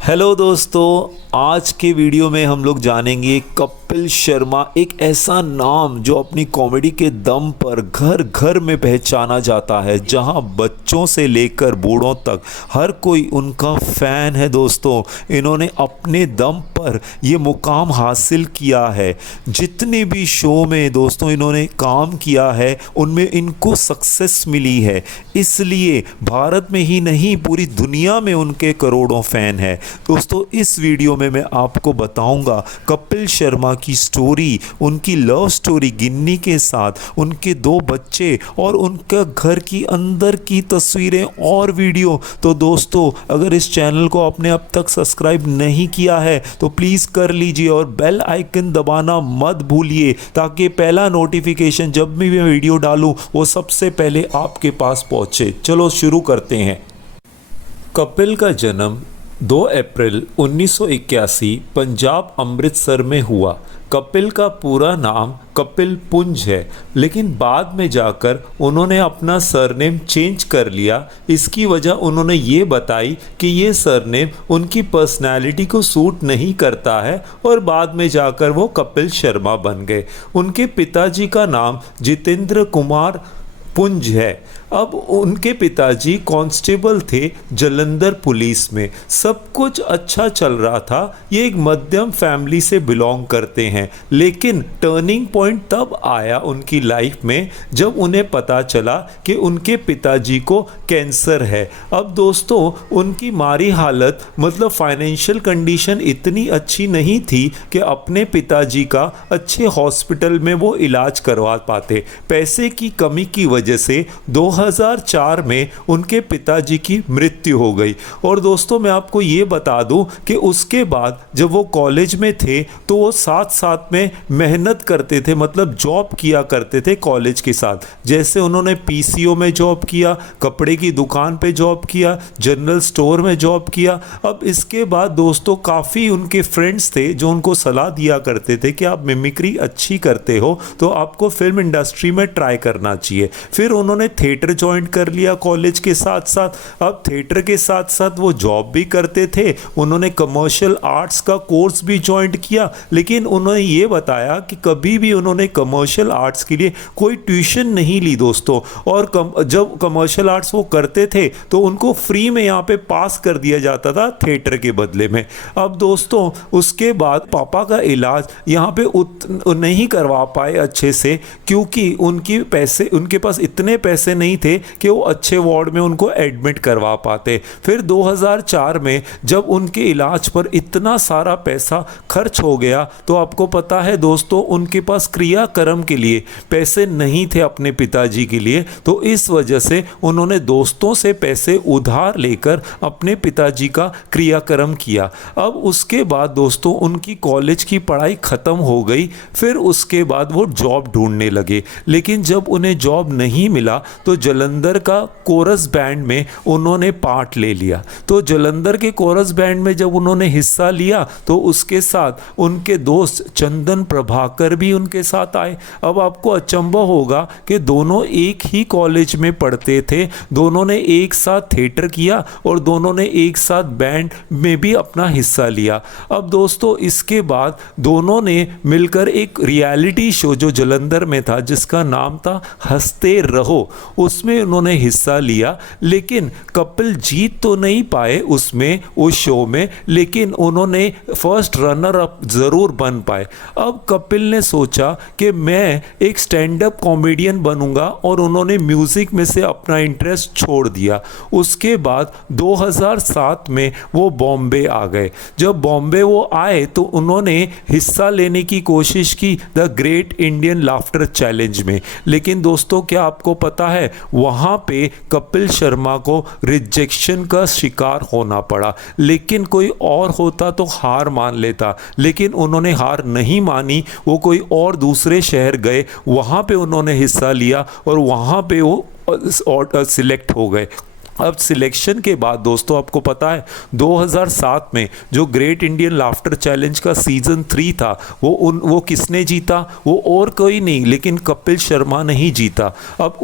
Hello दोस्तों, आज के वीडियो में हम लोग जानेंगे कपिल शर्मा, एक ऐसा नाम जो अपनी कॉमेडी के दम पर घर घर में पहचाना जाता है, जहां बच्चों से लेकर बूढ़ों तक हर कोई उनका फ़ैन है। दोस्तों, इन्होंने अपने दम पर ये मुकाम हासिल किया है। जितने भी शो में दोस्तों इन्होंने काम किया है उनमें इनको सक्सेस मिली है, इसलिए भारत में ही नहीं पूरी दुनिया में उनके करोड़ों फ़ैन हैं। दोस्तों, इस वीडियो में मैं आपको बताऊंगा कपिल शर्मा की स्टोरी, उनकी लव स्टोरी गिन्नी के साथ, उनके 2 बच्चे और उनका घर की अंदर की तस्वीरें और वीडियो। तो दोस्तों, अगर इस चैनल को आपने अब तक सब्सक्राइब नहीं किया है तो प्लीज़ कर लीजिए और बेल आइकन दबाना मत भूलिए, ताकि पहला नोटिफिकेशन जब भी मैं वीडियो डालूं वो सबसे पहले आपके पास पहुंचे। चलो शुरू करते हैं। कपिल का जन्म 2 अप्रैल 1981 पंजाब अमृतसर में हुआ। कपिल का पूरा नाम कपिल पुंज है, लेकिन बाद में जाकर उन्होंने अपना सरनेम चेंज कर लिया। इसकी वजह उन्होंने ये बताई कि ये सरनेम उनकी पर्सनैलिटी को सूट नहीं करता है, और बाद में जाकर वो कपिल शर्मा बन गए। उनके पिताजी का नाम जितेंद्र कुमार पुंज है। अब उनके पिताजी कांस्टेबल थे जालंधर पुलिस में। सब कुछ अच्छा चल रहा था, ये एक मध्यम फैमिली से बिलोंग करते हैं। लेकिन टर्निंग पॉइंट तब आया उनकी लाइफ में जब उन्हें पता चला कि उनके पिताजी को कैंसर है। अब दोस्तों, उनकी मारी हालत मतलब फाइनेंशियल कंडीशन इतनी अच्छी नहीं थी कि अपने पिताजी का अच्छे हॉस्पिटल में वो इलाज करवा पाते। पैसे की कमी की वजह से 2004 में उनके पिताजी की मृत्यु हो गई। और दोस्तों, मैं आपको ये बता दूं कि उसके बाद जब वो कॉलेज में थे तो वो साथ साथ में मेहनत करते थे, मतलब जॉब किया करते थे कॉलेज के साथ। जैसे उन्होंने पीसीओ में जॉब किया, कपड़े की दुकान पे जॉब किया, जनरल स्टोर में जॉब किया। अब इसके बाद दोस्तों काफ़ी उनके फ्रेंड्स थे जो उनको सलाह दिया करते थे कि आप मिमिक्री अच्छी करते हो तो आपको फिल्म इंडस्ट्री में ट्राई करना चाहिए। फिर उन्होंने थिएटर ज्वाइन कर लिया कॉलेज के साथ साथ। अब थिएटर के साथ साथ वो जॉब भी करते थे। उन्होंने कमर्शियल आर्ट्स का कोर्स भी ज्वाइन किया, लेकिन उन्होंने ये बताया कि कभी भी उन्होंने कमर्शियल आर्ट्स के लिए कोई ट्यूशन नहीं ली दोस्तों। और जब कमर्शियल आर्ट्स वो करते थे तो उनको फ्री में यहाँ पे पास कर दिया जाता था थिएटर के बदले में। अब दोस्तों, उसके बाद पापा का इलाज यहाँ पे नहीं करवा पाए अच्छे से, क्योंकि उनके पास इतने पैसे नहीं थे कि वो अच्छे वार्ड में उनको एडमिट करवा पाते। फिर 2004 में जब उनके इलाज पर इतना सारा पैसा खर्च हो गया तो आपको पता है दोस्तों, उनके पास क्रियाक्रम के लिए पैसे नहीं थे अपने पिताजी के लिए। तो इस वजह से उन्होंने दोस्तों से पैसे उधार लेकर अपने पिताजी का क्रियाक्रम किया। अब उसके बाद दोस्तों उनकी कॉलेज की पढ़ाई ख़त्म हो गई। फिर उसके बाद वो जॉब ढूंढने लगे, लेकिन जब उन्हें जॉब नहीं मिला तो जलंधर का कोरस बैंड में उन्होंने पार्ट ले लिया। तो जलंधर के कोरस बैंड में जब उन्होंने हिस्सा लिया तो उसके साथ उनके दोस्त चंदन प्रभाकर भी उनके साथ आए। अब आपको अचंभा होगा कि दोनों एक ही कॉलेज में पढ़ते थे, दोनों ने एक साथ थिएटर किया और दोनों ने एक साथ बैंड में भी अपना हिस्सा लिया। अब दोस्तों, इसके बाद दोनों ने मिलकर एक रियलिटी शो जो जलंधर में था जिसका नाम था हंसते रहो, उसमें उन्होंने हिस्सा लिया। लेकिन कपिल जीत तो नहीं पाए उस शो में, लेकिन उन्होंने फर्स्ट रनर अप ज़रूर बन पाए। अब कपिल ने सोचा कि मैं एक स्टैंड अप कॉमेडियन बनूंगा, और उन्होंने म्यूज़िक में से अपना इंटरेस्ट छोड़ दिया। उसके बाद 2007 में वो बॉम्बे आ गए। जब बॉम्बे वो आए तो उन्होंने हिस्सा लेने की कोशिश की the great Indian laughter challenge में, लेकिन दोस्तों क्या आपको पता है वहाँ पे कपिल शर्मा को रिजेक्शन का शिकार होना पड़ा। लेकिन कोई और होता तो हार मान लेता, लेकिन उन्होंने हार नहीं मानी। वो कोई और दूसरे शहर गए, वहाँ पे उन्होंने हिस्सा लिया और वहाँ पे वो सिलेक्ट हो गए। अब सिलेक्शन के बाद दोस्तों आपको पता है 2007 में जो ग्रेट इंडियन लाफ्टर चैलेंज का सीजन 3 था वो किसने जीता? वो और कोई नहीं लेकिन कपिल शर्मा ने ही जीता। अब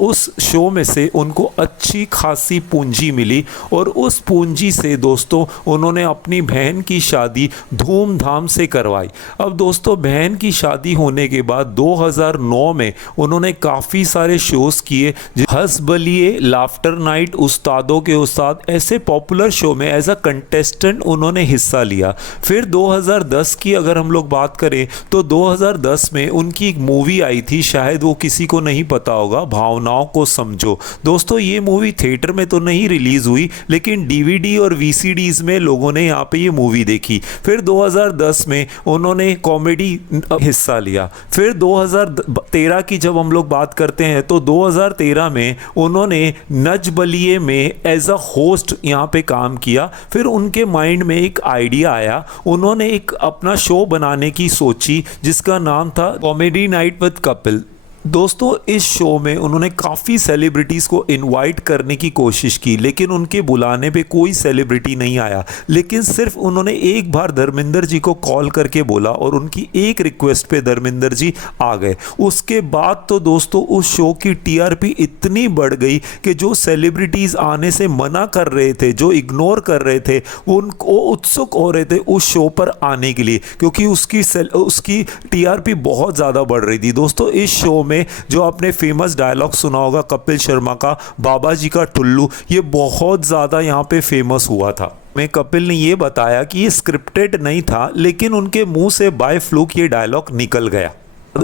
उस शो में से उनको अच्छी खासी पूंजी मिली और उस पूंजी से दोस्तों उन्होंने अपनी बहन की शादी धूमधाम से करवाई। अब दोस्तों बहन की शादी होने के बाद 2009 में उन्होंने काफ़ी सारे शोज़ किए, हंस बलिए, लाफ्टर नाइट, उस्तादों के उस्ताद, ऐसे पॉपुलर शो में एज अ कंटेस्टेंट उन्होंने हिस्सा लिया। फिर 2010 की अगर हम लोग बात करें तो 2010 में उनकी एक मूवी आई थी, शायद वो किसी को नहीं पता होगा, भावनाओं को समझो। दोस्तों ये मूवी थिएटर में तो नहीं रिलीज़ हुई लेकिन डीवीडी और वीसीडीज में लोगों ने यहाँ पे ये मूवी देखी। फिर 2010 में उन्होंने कॉमेडी हिस्सा लिया। फिर 2013 की जब हम लोग बात करते हैं तो 2013 में उन्होंने नच बलिए में एज अ होस्ट यहाँ पे काम किया। फिर उनके माइंड में एक आइडिया आया, उन्होंने एक अपना शो बनाने की सोची जिसका नाम था कॉमेडी नाइट विद कपिल। दोस्तों इस शो में उन्होंने काफ़ी सेलिब्रिटीज़ को इनवाइट करने की कोशिश की लेकिन उनके बुलाने पे कोई सेलिब्रिटी नहीं आया, लेकिन सिर्फ उन्होंने एक बार धर्मेंद्र जी को कॉल करके बोला और उनकी एक रिक्वेस्ट पे धर्मेंद्र जी आ गए। उसके बाद तो दोस्तों उस शो की टीआरपी इतनी बढ़ गई कि जो सेलिब्रिटीज़ आने से मना कर रहे थे, जो इग्नोर कर रहे थे, वो उनको उत्सुक हो रहे थे उस शो पर आने के लिए क्योंकि उसकी टीआरपी बहुत ज़्यादा बढ़ रही थी। दोस्तों इस शो में जो आपने फेमस डायलॉग सुना होगा कपिल शर्मा का, बाबा जी का टुल्लू, ये बहुत ज़्यादा यहाँ पे फेमस हुआ था। में कपिल ने ये बताया कि ये स्क्रिप्टेड नहीं था लेकिन उनके मुंह से बाय फ्लूक ये डायलॉग निकल गया।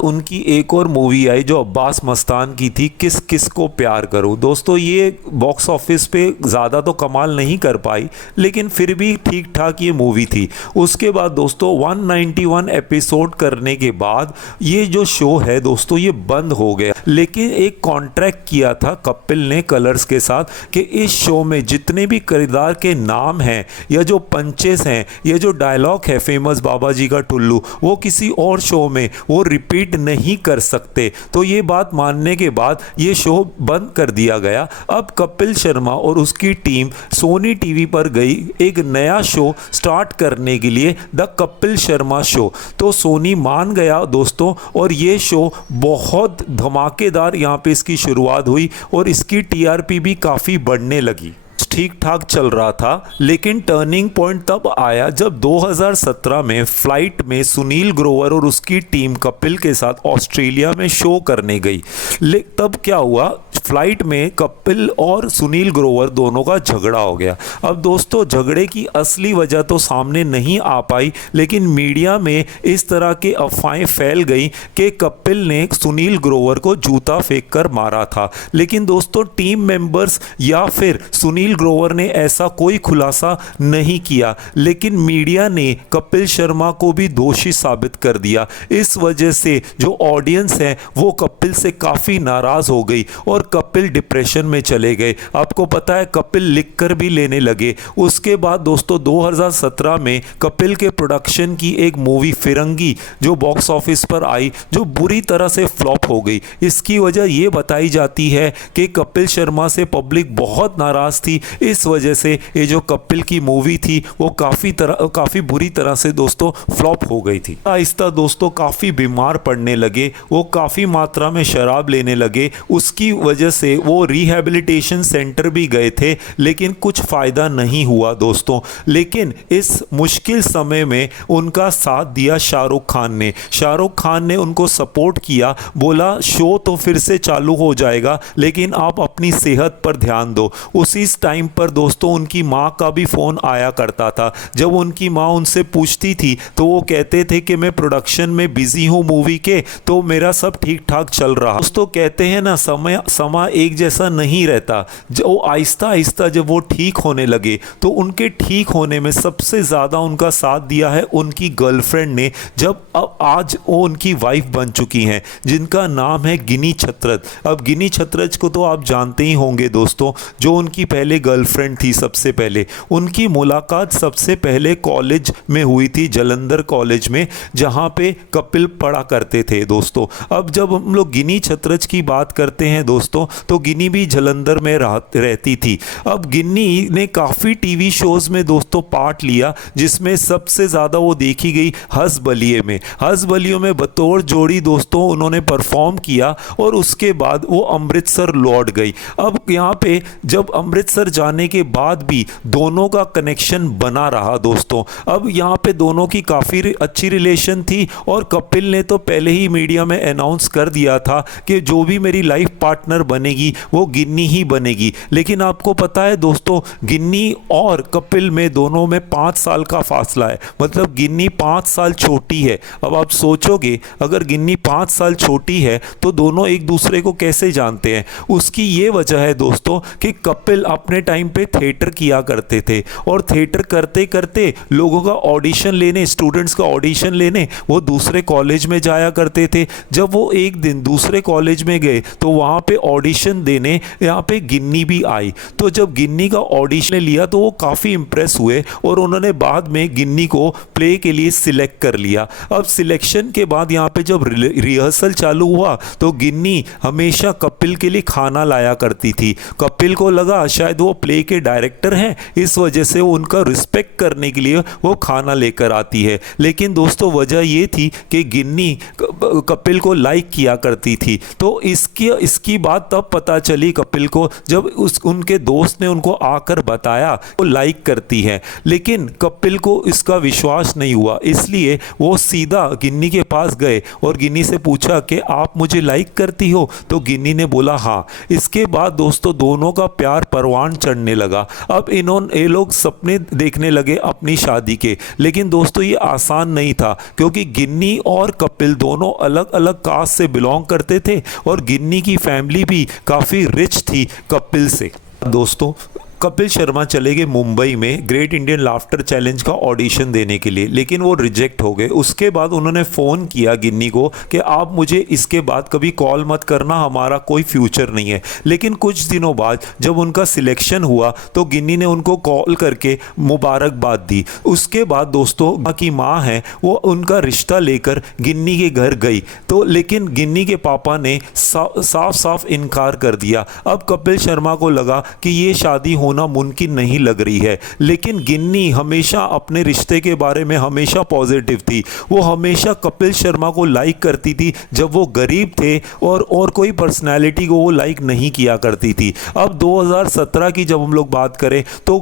उनकी एक और मूवी आई जो अब्बास मस्तान की थी, किस किस को प्यार करूं। दोस्तों ये बॉक्स ऑफिस पे ज़्यादा तो कमाल नहीं कर पाई लेकिन फिर भी ठीक ठाक ये मूवी थी। उसके बाद दोस्तों 191 एपिसोड करने के बाद ये जो शो है दोस्तों ये बंद हो गया, लेकिन एक कॉन्ट्रैक्ट किया था कपिल ने कलर्स के साथ कि इस शो में जितने भी किरदार के नाम हैं या जो पंचेस हैं या जो डायलॉग है फेमस बाबा जी का टुल्लू, वो किसी और शो में वो रिपीट नहीं कर सकते। तो ये बात मानने के बाद ये शो बंद कर दिया गया। अब कपिल शर्मा और उसकी टीम सोनी टीवी पर गई एक नया शो स्टार्ट करने के लिए, द कपिल शर्मा शो। तो सोनी मान गया दोस्तों और ये शो बहुत धमाकेदार यहाँ पे इसकी शुरुआत हुई और इसकी टीआरपी भी काफ़ी बढ़ने लगी। ठीक ठाक चल रहा था लेकिन टर्निंग पॉइंट तब आया जब 2017 में फ्लाइट में सुनील ग्रोवर और उसकी टीम कपिल के साथ ऑस्ट्रेलिया में शो करने गई। तब क्या हुआ, फ्लाइट में कपिल और सुनील ग्रोवर दोनों का झगड़ा हो गया। अब दोस्तों झगड़े की असली वजह तो सामने नहीं आ पाई लेकिन मीडिया में इस तरह के अफवाहें फैल गई कि कपिल ने सुनील ग्रोवर को जूता फेंक कर मारा था। लेकिन दोस्तों टीम मेंबर्स या फिर सुनील ग्रोवर ने ऐसा कोई खुलासा नहीं किया, लेकिन मीडिया ने कपिल शर्मा को भी दोषी साबित कर दिया। इस वजह से जो ऑडियंस है वो कपिल से काफ़ी नाराज़ हो गई और कपिल डिप्रेशन में चले गए। आपको पता है कपिल लिखकर भी लेने लगे। उसके बाद दोस्तों 2017 में कपिल के प्रोडक्शन की एक मूवी फिरंगी जो बॉक्स ऑफिस पर आई, जो बुरी तरह से फ्लॉप हो गई। इसकी वजह ये बताई जाती है कि कपिल शर्मा से पब्लिक बहुत नाराज़ थी। इस वजह से ये जो कपिल की मूवी थी वो काफ़ी बुरी तरह से दोस्तों फ्लॉप हो गई थी। आहिस्ता दोस्तों काफ़ी बीमार पड़ने लगे, वो काफ़ी मात्रा में शराब लेने लगे। उसकी वजह से वो रिहैबिलिटेशन सेंटर भी गए थे लेकिन कुछ फ़ायदा नहीं हुआ दोस्तों। लेकिन इस मुश्किल समय में उनका साथ दिया शाहरुख खान ने। शाहरुख खान ने उनको सपोर्ट किया, बोला शो तो फिर से चालू हो जाएगा लेकिन आप अपनी सेहत पर ध्यान दो। उसी टाइम पर दोस्तों उनकी माँ का भी फ़ोन आया करता था। जब उनकी माँ उनसे पूछती थी तो वो कहते थे कि मैं प्रोडक्शन में बिजी हूँ मूवी के, तो मेरा सब ठीक ठाक चल रहा। दोस्तों कहते हैं ना समय एक जैसा नहीं रहता। जो आहिस्ता आहिस्ता जब वो ठीक होने लगे तो उनके ठीक होने में सबसे ज़्यादा उनका साथ दिया है उनकी गर्लफ्रेंड ने, जब अब आज वो उनकी वाइफ बन चुकी हैं जिनका नाम है गिनी छत्रत। अब गिनी छत्रत को तो आप जानते ही होंगे दोस्तों, जो उनकी पहले गर्लफ्रेंड थी सबसे पहले। उनकी मुलाकात सबसे पहले कॉलेज में हुई थी, जालंधर कॉलेज में, जहाँ पे कपिल पढ़ा करते थे दोस्तों। अब जब हम लोग गिनी छत्रज की बात करते हैं दोस्तों, तो गिनी भी जालंधर में रहती थी। अब गिन्नी ने काफ़ी टीवी शोज़ में दोस्तों पार्ट लिया, जिसमें सबसे ज़्यादा वो देखी गई हंस बलिए में। हंस बलियों में बतौर जोड़ी दोस्तों उन्होंने परफॉर्म किया और उसके बाद वो अमृतसर लौट गई। अब यहाँ पे जब अमृतसर जाने के बाद भी दोनों का कनेक्शन बना रहा दोस्तों। अब यहाँ पे दोनों की काफ़ी अच्छी रिलेशन थी और कपिल ने तो पहले ही मीडिया में अनाउंस कर दिया था कि जो भी मेरी लाइफ पार्टनर बनेगी वो गिन्नी ही बनेगी। लेकिन आपको पता है दोस्तों, गिन्नी और कपिल में दोनों में 5 साल का फासला है, मतलब गिन्नी 5 साल छोटी है। अब आप सोचोगे अगर गिन्नी 5 साल छोटी है तो दोनों एक दूसरे को कैसे जानते हैं। उसकी ये वजह है दोस्तों कि कपिल अपने टाइम पे थिएटर किया करते थे और थिएटर करते करते लोगों का ऑडिशन लेने, स्टूडेंट्स का ऑडिशन लेने वो दूसरे कॉलेज में जाया करते थे। जब वो एक दिन दूसरे कॉलेज में गए तो वहाँ पे ऑडिशन देने यहाँ पे गिन्नी भी आई। तो जब गिन्नी का ऑडिशन लिया तो वो काफ़ी इम्प्रेस हुए और उन्होंने बाद में गिन्नी को प्ले के लिए सिलेक्ट कर लिया। अब सिलेक्शन के बाद यहाँ पे जब रिहर्सल चालू हुआ तो गिन्नी हमेशा कपिल के लिए खाना लाया करती थी। कपिल को लगा शायद वो प्ले के डायरेक्टर हैं, इस वजह से वो उनका रिस्पेक्ट करने के लिए वो खाना लेकर आती है। लेकिन दोस्तों वजह ये थी कि गिन्नी कपिल को लाइक किया करती थी। तो इसकी बात तब पता चली कपिल को जब उनके दोस्त ने उनको आकर बताया वो लाइक करती है। लेकिन कपिल को इसका विश्वास नहीं हुआ, इसलिए वो सीधा गिन्नी के पास गए और गिन्नी से पूछा कि आप मुझे लाइक करती हो। तो गिन्नी ने बोला हाँ। इसके बाद दोस्तों दोनों का प्यार परवान चढ़ने लगा। अब ये लोग सपने देखने लगे अपनी शादी के। लेकिन दोस्तों ये आसान नहीं था, क्योंकि गिन्नी और कपिल दोनों अलग अलग कास्ट से बिलोंग करते थे और गिन्नी की फैमिली भी काफ़ी रिच थी कपिल से। दोस्तों कपिल शर्मा चले गए मुंबई में ग्रेट इंडियन लाफ्टर चैलेंज का ऑडिशन देने के लिए, लेकिन वो रिजेक्ट हो गए। उसके बाद उन्होंने फ़ोन किया गिन्नी को कि आप मुझे इसके बाद कभी कॉल मत करना, हमारा कोई फ्यूचर नहीं है। लेकिन कुछ दिनों बाद जब उनका सिलेक्शन हुआ तो गिन्नी ने उनको कॉल करके मुबारकबाद दी। उसके बाद दोस्तों की माँ है वो उनका रिश्ता लेकर गिन्नी के घर गई, तो लेकिन गिन्नी के पापा ने साफ साफ इनकार कर दिया। अब कपिल शर्मा को लगा कि ये शादी होना मुमकिन नहीं लग रही है। लेकिन गिन्नी हमेशा अपने रिश्ते के बारे में हमेशा पॉजिटिव थी। वो हमेशा कपिल शर्मा को लाइक करती थी जब वो गरीब थे और कोई पर्सनालिटी को वो लाइक नहीं किया करती थी। अब 2017 की जब हम लोग बात करें तो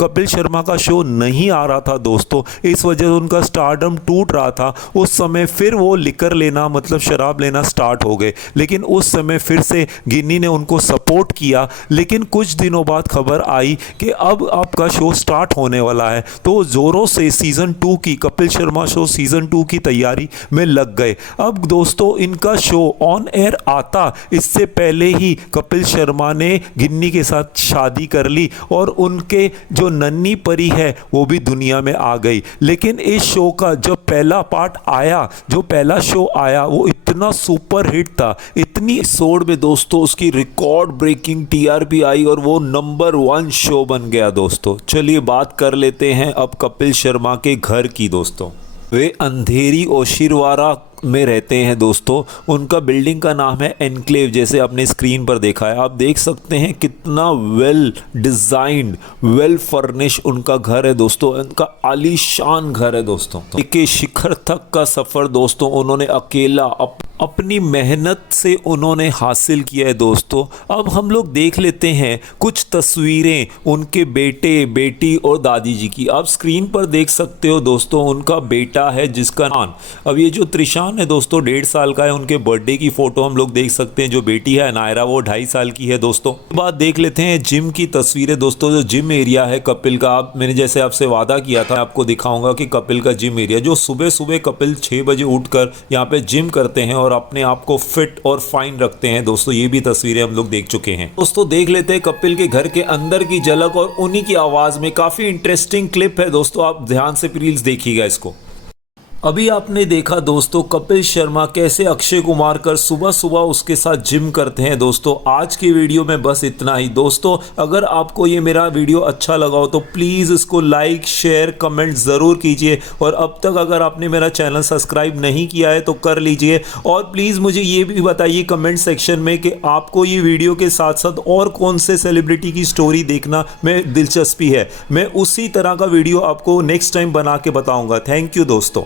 कपिल शर्मा का शो नहीं आ रहा था दोस्तों, इस वजह से उनका स्टारडम टूट रहा था। उस समय फिर वो लिकर लेना मतलब शराब लेना स्टार्ट हो गए। लेकिन उस समय फिर से गिन्नी ने उनको सपोर्ट किया। लेकिन कुछ दिनों बाद खबर आई कि अब आपका शो स्टार्ट होने वाला है, तो जोरों से सीजन 2 की कपिल शर्मा शो सीजन 2 की तैयारी में लग गए। अब दोस्तों इनका शो ऑन एयर आता इससे पहले ही कपिल शर्मा ने गिन्नी के साथ शादी कर ली और उनके जो नन्ही परी है वो भी दुनिया में आ गई। लेकिन इस शो का जब पहला पार्ट आया, जो पहला शो आया वो इतना सुपर हिट था, इतनी एपिसोड में दोस्तों उसकी रिकॉर्ड ब्रेकिंग टीआरपी आई और वो नंबर 1 शो बन गया दोस्तों। चलिए बात कर लेते हैं अब कपिल शर्मा के घर की दोस्तों। वे अंधेरी ओशिरवारा में रहते हैं दोस्तों। उनका बिल्डिंग का नाम है एनक्लेव, जैसे आपने स्क्रीन पर देखा है। आप देख सकते हैं कितना वेल डिज़ाइंड, वेल फर्निश उनका घर है दोस्तों। उनका आलीशान घर है दोस्तों। एक शिखर तक का सफ़र दोस्तों उन्होंने अकेला अपनी मेहनत से उन्होंने हासिल किया है दोस्तों। अब हम लोग देख लेते हैं कुछ तस्वीरें उनके बेटे बेटी और दादी जी की। आप स्क्रीन पर देख सकते हो दोस्तों, उनका बेटा है जिसका नाम, अब ये जो त्रिशान है दोस्तों 1.5 साल का है। उनके बर्थडे की फ़ोटो हम लोग देख सकते हैं। जो बेटी है नायरा वो 2.5 साल की है दोस्तों। बात देख लेते हैं जिम की तस्वीरें दोस्तों। जो जिम एरिया है कपिल का, मैंने जैसे आपसे वादा किया था आपको दिखाऊंगा कि कपिल का जिम एरिया, जो सुबह सुबह कपिल 6 बजे उठकर यहाँ पे जिम करते हैं और अपने आप को फिट और फाइन रखते हैं दोस्तों। ये भी तस्वीरें हम लोग देख चुके हैं दोस्तों। देख लेते हैं कपिल के घर के अंदर की झलक और उन्हीं की आवाज़ में। काफ़ी इंटरेस्टिंग क्लिप है दोस्तों, आप ध्यान से प्लीज देखिएगा इसको। अभी आपने देखा दोस्तों कपिल शर्मा कैसे अक्षय कुमार कर सुबह सुबह उसके साथ जिम करते हैं। दोस्तों आज की वीडियो में बस इतना ही। दोस्तों अगर आपको ये मेरा वीडियो अच्छा लगा हो तो प्लीज़ इसको लाइक शेयर कमेंट ज़रूर कीजिए, और अब तक अगर आपने मेरा चैनल सब्सक्राइब नहीं किया है तो कर लीजिए। और प्लीज़ मुझे ये भी बताइए कमेंट सेक्शन में कि आपको ये वीडियो के साथ साथ और कौन से सेलिब्रिटी की स्टोरी देखना में दिलचस्पी है। मैं उसी तरह का वीडियो आपको नेक्स्ट टाइम बना के बताऊँगा। थैंक यू दोस्तों।